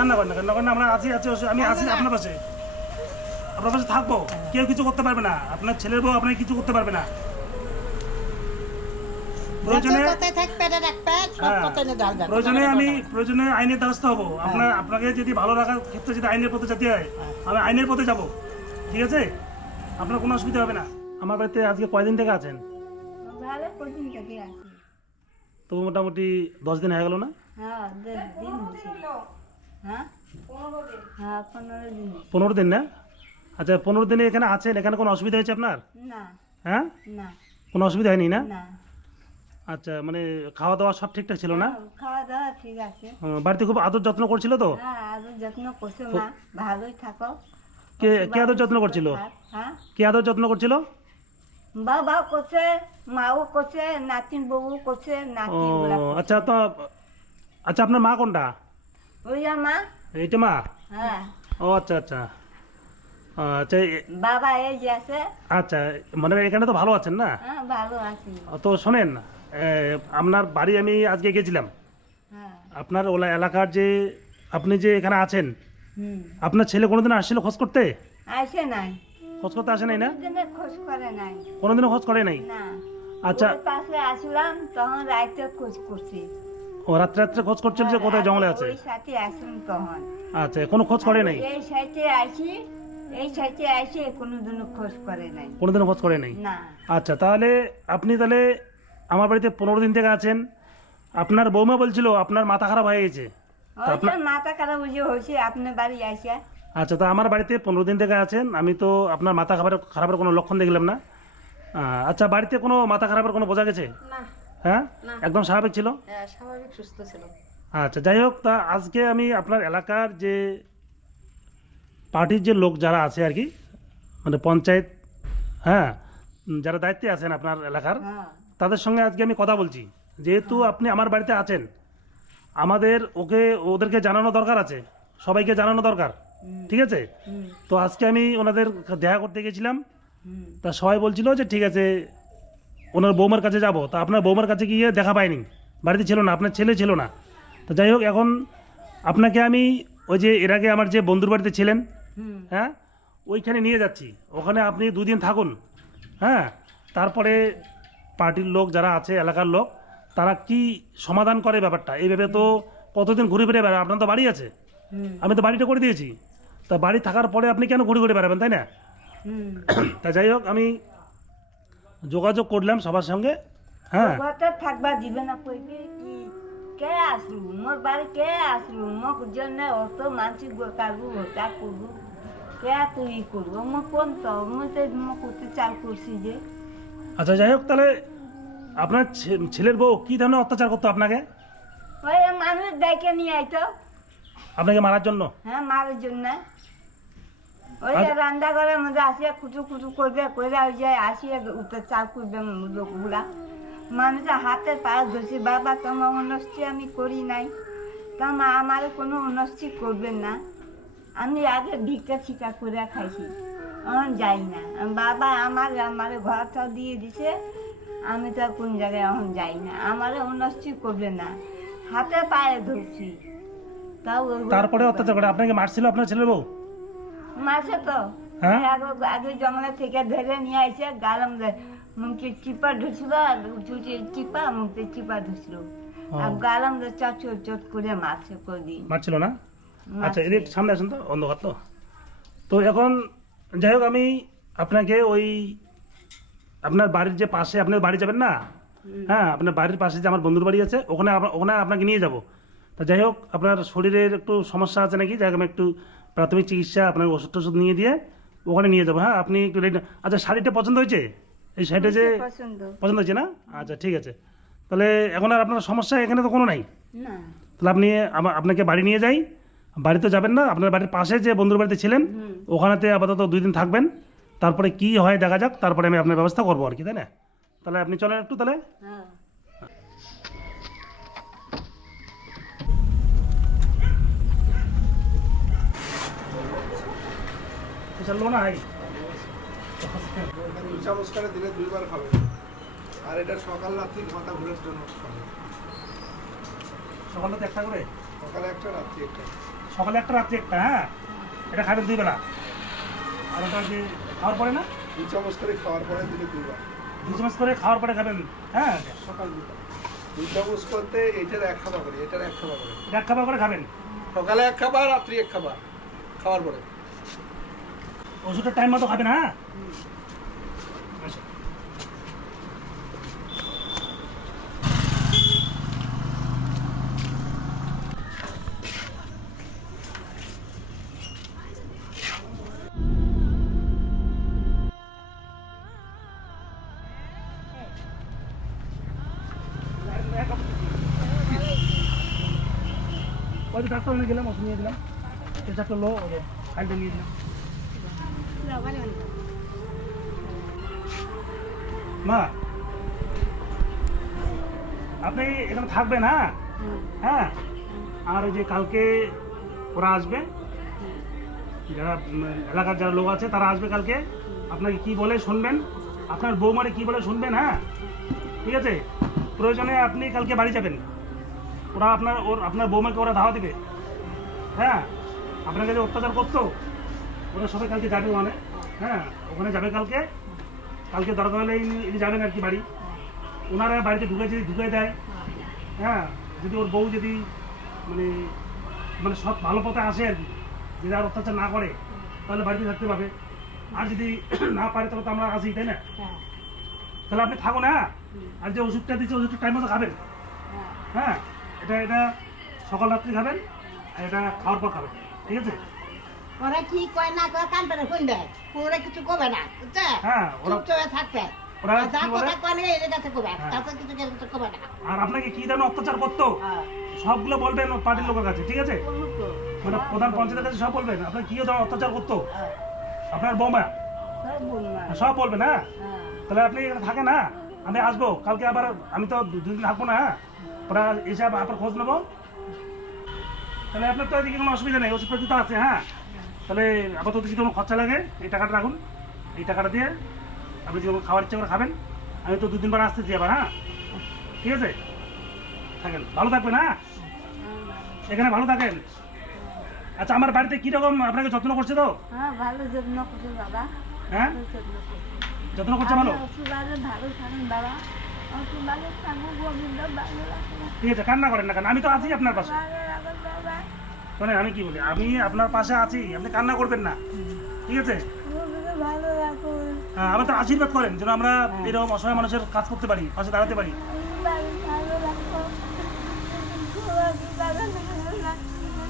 কান্না করেন না কান্না করেন না, আমরা আছি আছি আমি আছি আপনার পাশে। আপনার পাশে থাকব। কেউ কিছু করতে পারবে না। আপনার ছেলের বউ আপনাকে কিছু করতে পারবে না। প্রয়োজনে হ্যাঁ, আমি প্রয়োজনে আইনের দ্বারস্থ হব। আপনার আপনাকে যদি ভালো রাখার ক্ষেত্রে যদি আইনের পথে যেতে হয় আমি আইনের পথে যাব। ঠিক আছে? আপনার কোনো অসুবিধা হবে না। আমার বাড়িতে আজকে কয়দিন থেকে আছেন? ভালো কঠিন থেকে আসি তো মোটামুটি দশ দিন হয়ে গেল না? হ্যাঁ? হ্যাঁ হ্যাঁ পনেরো দিন না? আচ্ছা পনেরো দিনে এখানে আছেন? এখানে কোনো অসুবিধা হয়েছে আপনার? হ্যাঁ? কোনো অসুবিধা হয়নি না? আচ্ছা মানে খাওয়া দাওয়া সব ঠিকঠাক ছিল না? খাওয়া দাওয়া ঠিক আছে। বাড়িতে খুব আদর যত্ন করছিল তো? হ্যাঁ আদর যত্ন করছ মা। ভালোই থাকো। কে কে আদর যত্ন করছিল? হ্যাঁ? কে আদর যত্ন করছিল? বাবা করছে মাও করছে নাতিন বউ করছে ও নাতি গুলা করছে। আচ্ছা তো আচ্ছা আপনার মা কোনটা? ওই মা। এইটা মা? হ্যাঁ। ও আচ্ছা আচ্ছা। আচ্ছা এ- বাবা এই যে আছে। আচ্ছা মানে এখানে তো ভালো আছেন না? হ্যাঁ ভালো আছি। তো শোনেন আপনার বাড়ি আমি আজকে গেছিলাম। হ্যাঁ। আপনার ওলা এলাকার যে আপনি যে এখানে আছেন আপনার ছেলে কোনোদিন আসছিল খোঁজ করতে? আসে নাই। খোঁজ করতে আসে নাই না? খোঁজ করে নাই। কোনোদিনও খোঁজ করে নাই? আচ্ছা। পাশে আসলাম তখন রাইতে খোঁজ করছি। ও রাত্রে রাত্রে খোঁজ করছিল যে কোথায় জঙ্গলে আছে? ওই সাথে আসলাম তখন আচ্ছা কোনো খোঁজ করে নাই? এই সাইডে আসি এই সাইডে আসি কোনোদিনও খোঁজ করে নাই। কোনোদিনও খোঁজ করে নাই? না। আচ্ছা তাহলে আপনি তাহলে আমার বাড়িতে পনেরো দিন থেকে আছেন। আপনার বৌমা বলছিল আপনার মাথা খারাপ হয়ে গেছে। যে মাথা খারাপ বুঝে হয়েছে আপনার বাড়ি আসে। আচ্ছা তা আমার বাড়িতে পনেরো দিন থেকে আছেন। আমি তো আপনার মাথা খারাপের খারাপের কোনো লক্ষণ দেখলাম না। আচ্ছা বাড়িতে কোনো মাথা খারাপের কোনো বোঝা গেছে? না। হ্যাঁ? একদম স্বাভাবিক ছিল? হ্যাঁ স্বাভাবিক সুস্থ ছিল। আচ্ছা যাই হোক তা আজকে আমি আপনার এলাকার যে পার্টির যে লোক যারা আছে আর কি মানে পঞ্চায়েত হ্যাঁ যারা দায়িত্বে আছেন আপনার এলাকার হ্যাঁ। তাদের সঙ্গে আজকে আমি কথা বলছি। যেহেতু আপনি আমার বাড়িতে আছেন আমাদের ওকে ওদেরকে জানানো দরকার আছে সবাইকে জানানো দরকার ঠিক আছে? তো আজকে আমি ওনাদের দেখা করতে গেছিলাম। তা সবাই বলছিল যে ঠিক আছে ওনার বৌমার কাছে যাব। তা আপনার বৌমার কাছে গিয়ে দেখা পাইনি। বাড়িতে ছিল না আপনার ছেলে ছিল না। তো যাই হোক এখন আপনাকে আমি ওই যে এর আগে আমার যে বন্ধুর বাড়িতে ছিলেন হ্যাঁ ওইখানে নিয়ে যাচ্ছি। ওখানে আপনি দুদিন থাকুন হ্যাঁ তারপরে পার্টির লোক যারা আছে এলাকার লোক তারা কি সমাধান করে ব্যাপারটা? এইভাবে তো কতদিন ঘুরে ফিরে বেড়াবে আপনার তো বাড়ি আছে। আমি তো বাড়িটা করে দিয়েছি। তা বাড়ি থাকার পরে আপনি কেন ঘুরে ঘুরে বেড়াবেন তাই না? তা যাই হোক আমি যোগাযোগ করলাম সবার সঙ্গে। হ্যাঁ। থাকবা দিবে না কইবে কে? আসলু মোর বাড়ি কে আসলু মোক জন্য অত মানসি গোটালু ওটা করব। কে তুই করব? মোক কোন তো? মই তো মোক করতে চাল করছি যে। আচ্ছা যাই হোক তাহলে আপনার ছেলের বউ কি ধরনের অত্যাচার করতো আপনাকে? ওই মানুষ ডাইকে নিয়ে আইতো। আপনাকে মারার জন্য? হ্যাঁ মারার জন্য। ওই যে রান্না মধ্যে আসিয়া করবে করে ওই যে আসিয়া চাল করবে লোকগুলা। মানুষের হাতের পায়ে ধরছি বাবা তোমার আমি করি নাই। তোমার আমার কোনো উন্নতি করবেন না। আমি আগে ভিক্ষা শিকা করে খাইছি। এখন যাই না। বাবা আমার আমার ঘরটা দিয়ে দিছে। আমি তো কোন জায়গায় এখন যাই না। আমার উন্নতি করবে না। হাতে পায়ে ধরছি। তাও তারপরে অত্যাচার করে। আপনাকে মারছিল আপনার ছেলের বউ? মাসে তো। হ্যাঁ? আগে জঙ্গলে থেকে ধরে নিয়ে আসে গালাম মুখে চিপা আর চিপা মুখে চিপা আর গালাম চট চট চট করে মারছে কদিন মারছিল না? আচ্ছা এদিক সামনে আসুন তো অন্ধকার তো। তো এখন যাই হোক আমি আপনাকে ওই আপনার বাড়ির যে পাশে আপনার বাড়ি যাবেন না? হ্যাঁ আপনার বাড়ির পাশে যে আমার বন্ধুর বাড়ি আছে ওখানে ওখানে আপনাকে নিয়ে যাব। তা যাই হোক আপনার শরীরের একটু সমস্যা আছে নাকি? যাই হোক আমি একটু প্রাথমিক চিকিৎসা আপনার ওষুধ টষুধ নিয়ে দিয়ে ওখানে নিয়ে যাব। হ্যাঁ আপনি একটু রেডি আচ্ছা শাড়িটা পছন্দ হয়েছে? এই শাড়িটা যে পছন্দ। পছন্দ হয়েছে না? আচ্ছা ঠিক আছে। তাহলে এখন আর আপনার সমস্যা এখানে তো কোনো নাই? তাহলে আপনি আপনাকে বাড়ি নিয়ে যাই। বাড়িতে যাবেন না আপনার বাড়ির পাশে যে বন্ধুর বাড়িতে ছিলেন ওখানেতে আপাতত দুই দিন থাকবেন। তারপরে কি হয় দেখা যাক তারপরে আমি আপনার ব্যবস্থা করব আর কি তাই না? তাহলে আপনি চলেন একটু তাহলে। না ভাই দুই চামচ করে দিলে দুইবার খাবে। আর এটা সকাল রাত্রি জন্য খাবে। সকালে তো একটা করে? সকালে একটা রাত্রি একটা। সকালে একটা রাত্রে একটা হ্যাঁ? এটা খাবেন দুই বেলা আর ওটা যে খাওয়ার পরে না? দু চামচ করে খাওয়ার পরে দিলে দুবার দু চামচ করে খাওয়ার পরে খাবেন হ্যাঁ? সকাল দুটো দু চামচ করতে এটার এক খাবার করে এটার এক খাবার করে। এটা এক খাবার করে খাবেন? সকালে এক খাবার রাত্রি এক খাবার খাওয়ার পরে। ওষুধটা টাইম মতো খাবেন হ্যাঁ? আচ্ছা। ওই ডাক্তার নিয়ে গেলাম, ওষুধ নিয়ে দিলাম চারটা লো ফাইলটা নিয়ে দিলাম মা, আপনি এখানে থাকবেন হ্যাঁ? হ্যাঁ? আর যে কালকে ওরা আসবে, যারা এলাকার যারা লোক আছে, তারা আসবে কালকে। আপনাকে কি বলে শুনবেন? আপনার বৌমারে কি বলে শুনবেন হ্যাঁ? ঠিক আছে? প্রয়োজনে আপনি কালকে বাড়ি যাবেন। ওরা আপনার, ওর, আপনার বৌমাকে ওরা ধাওয়া দিবে। হ্যাঁ? আপনাকে যে অত্যাচার করতো? ওরা সবাই কালকে যাবে ওখানে। হ্যাঁ ওখানে যাবে কালকে। কালকে দরকার হলে ইনি- যাবেন আর কি বাড়ি। ওনারা বাড়িতে ঢুকে যদি ঢুকে দেয় হ্যাঁ যদি ওর বউ যদি মানে মানে সব ভালো পথে আসে আর কি যদি আর অত্যাচার না করে তাহলে বাড়িতে থাকতে পাবে আর যদি না পারে তাহলে তো আমরা আসি তাই না? তাহলে আপনি থাকুন হ্যাঁ? আর যে ওষুধটা দিচ্ছে ওষুধটা টাইম মতো খাবেন। হ্যাঁ এটা এটা সকাল রাত্রি খাবেন আর এটা খাওয়ার পর খাবেন। ঠিক আছে? ওরা কি কয় না কয় কান পেরে শুনবে? ওরা কিছু করবে না বুঝছে? হ্যাঁ ওরা চুপচাপে থাকবে। আর না হ্যাঁ। না। আর আপনাকে কি অত্যাচার করতো? সবগুলো বলবেন পার্টির লোকের কাছে ঠিক আছে? মানে প্রধান পঞ্চায়েতের কাছে সব বলবেন? আপনার কি অত্যাচার করতো? আপনার বৌমা? সব বলবেন হ্যাঁ? তাহলে আপনি এখানে থাকেন হ্যাঁ? আমি আসব। কালকে আবার আমি তো দুদিন থাকব না হ্যাঁ? ওরা এসে আপনার খোঁজ নেব। তাহলে আপনার তো এদিকে কোনো অসুবিধা নেই ওষুধপাতি তো আছে হ্যাঁ? তাহলে আপাতত যদি কোনো খরচা লাগে? এই টাকাটা রাখুন। এই টাকাটা দিয়ে আপনি যদি খাবার ইচ্ছে করে খাবেন। আমি তো দুদিন পর আসতেছি আবার হ্যাঁ? ঠিক আছে? থাকেন। ভালো থাকবেন হ্যাঁ? এখানে ভালো থাকেন। আচ্ছা আমার বাড়িতে কীরকম আপনাকে যত্ন করছে তো? হ্যাঁ ভালো যত্ন করছে বাবা। হ্যাঁ? ভালো যত্ন করছে। ভালো? থাকেন বাবা। ঠিক আছে কান্না করেন না কেন? আমি তো আছি আপনার পাশে। শোনেন আমি কি বলি আমি আপনার পাশে আছি আপনি কান্না করবেন না ঠিক আছে? হ্যাঁ, আমাদের আশীর্বাদ করেন যেন আমরা এরকম অসহায় মানুষের কাজ করতে পারি পাশে দাঁড়াতে পারি।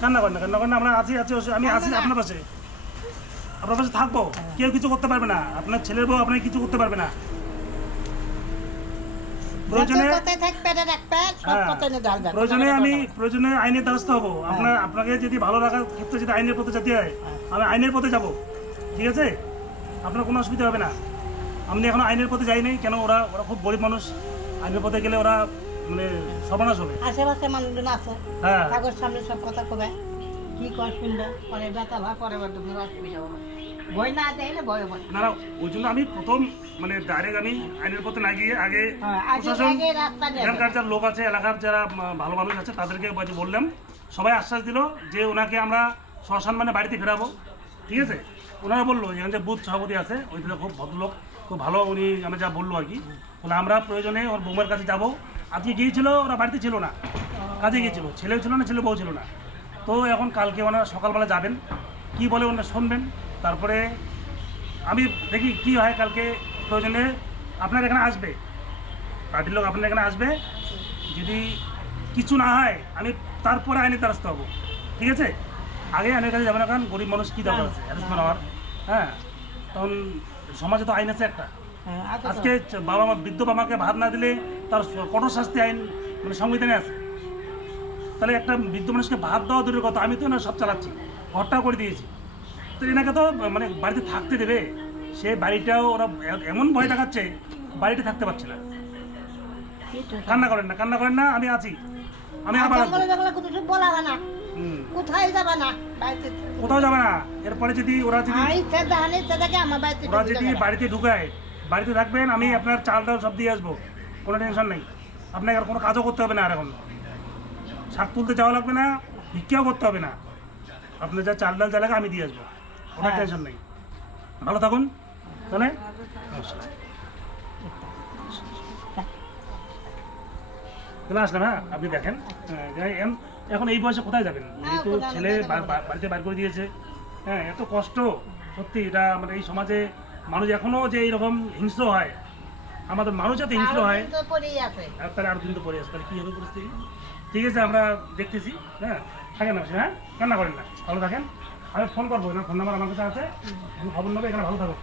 কান্না করেন না কান্না করেন না আমরা আছি আছি আমি আছি আপনার পাশে। আপনার পাশে থাকব কেউ কিছু করতে পারবে না আপনার ছেলের বউ আপনাকে কিছু করতে পারবে না। প্রয়োজনে কথাই থাক পেটে রাখবে সব হ্যাঁ, নিয়ে ঢালবে প্রয়োজনে আমি প্রয়োজনে আইনের দ্বারস্থ হব। আপনার আপনাকে যদি ভালো রাখার ক্ষেত্রে যদি আইনের পথে যেতে হয় আমি আইনের পথে যাব। ঠিক আছে? আপনার কোনো অসুবিধা হবে না। আপনি এখনও আইনের পথে যাই নাই কেন ওরা ওরা খুব গরিব মানুষ। আইনের পথে গেলে ওরা মানে সর্বনাশ হবে। আশেপাশে মানুষজন আছে। হ্যাঁ। কাগজ সামনে সব কথা কবে? কি কর শুনবে? পরে ব্যথা ভা পরে অসুবিধা হবে। ভয় না না ভয় ভয়। না না ওই জন্য আমি প্রথম মানে ডাইরেক্ট আমি আইনের পথে না গিয়ে আগে হ্যাঁ, প্রশাসন। এখানকার যারা লোক আছে এলাকার যারা ভালো মানুষ আছে তাদেরকে বললাম সবাই আশ্বাস দিল যে ওনাকে আমরা সসম্মানে বাড়িতে ফেরাবো। ঠিক আছে? ওনারা বলল এখানে যে বুথ সভাপতি আছে ওই খুব ভদ্রলোক খুব ভালো উনি আমি যা বলল আর কি। বলে আমরা প্রয়োজনে ওর বৌমার কাছে যাব। আজকে গিয়েছিল ওরা বাড়িতে ছিল না। কাজে গিয়েছিল। ছেলেও ছিল না ছেলে বউ ছিল না। তো এখন কালকে ওনারা সকালবেলা যাবেন। কি বলে ওনারা শুনবেন? তারপরে আমি দেখি কি হয় কালকে প্রয়োজনে আপনার এখানে আসবে। পার্টির লোক আপনার এখানে আসবে। যদি কিছু না হয় আমি তারপরে আইনের দ্বারস্থ হব। ঠিক আছে? আগে আইনের কাছে যাবে না কারণ গরিব মানুষ কী দরকার আছে? অ্যারেস্টমেন্ট হওয়ার হ্যাঁ? তখন সমাজে তো আইন আছে একটা। হ্যাঁ, আছে তো। আজকে বাবা মা বৃদ্ধ বাবাকে ভাত না দিলে তার কঠোর শাস্তি আইন মানে সংবিধানে আছে। তাহলে একটা বৃদ্ধ মানুষকে ভাত দেওয়া দূরের কথা আমি তো না সব চালাচ্ছি। ঘরটাও করে দিয়েছি। তো এনাকে তো মানে বাড়িতে থাকতে দেবে। সে বাড়িটাও ওরা এমন ভয় দেখাচ্ছে বাড়িতে থাকতে পারছে না। কান্না করেন না কান্না করেন না আমি আছি। আমি আবার বলাবে না। কোথায় যাবে না বাড়িতে? কোথাও যাবে না। এরপরে যদি ওরা যদি ওরা যদি বাড়িতে ঢুকায় বাড়িতে থাকবেন আমি আপনার চাল ডাল সব দিয়ে আসব। কোনো টেনশন নেই। আপনাকে আর কোনো কাজও করতে হবে না আর এখন। শাক তুলতে যাওয়া লাগবে না ভিক্ষাও করতে হবে না। আপনার যা চাল ডাল যা লাগে আমি দিয়ে আসব। ওটা হ্যাঁ। টেনশন নেই। ভালো থাকুন। তাহলে? চলে আসলাম হ্যাঁ আপনি দেখেন। হ্যাঁ, এখন এই বয়সে কোথায় যাবেন? হ্যাঁ, তো ছেলে বাড়িতে বার করে দিয়েছে। হ্যাঁ এত কষ্ট। সত্যি এটা মানে এই সমাজে মানুষ এখনও যে এইরকম হিংস্র হয় আমাদের মানুষ যাতে হিংস্র হয় তাহলে আরও দিন তো পরে আসে তাহলে কী হবে পরিস্থিতি? ঠিক আছে আমরা দেখতেছি হ্যাঁ থাকেন না হ্যাঁ কান্না করেন না। ভালো থাকেন। আমি ফোন করব না ফোন নাম্বার আমার কাছে আছে। আমি খবর নেব, এখানে ভালো থাকো।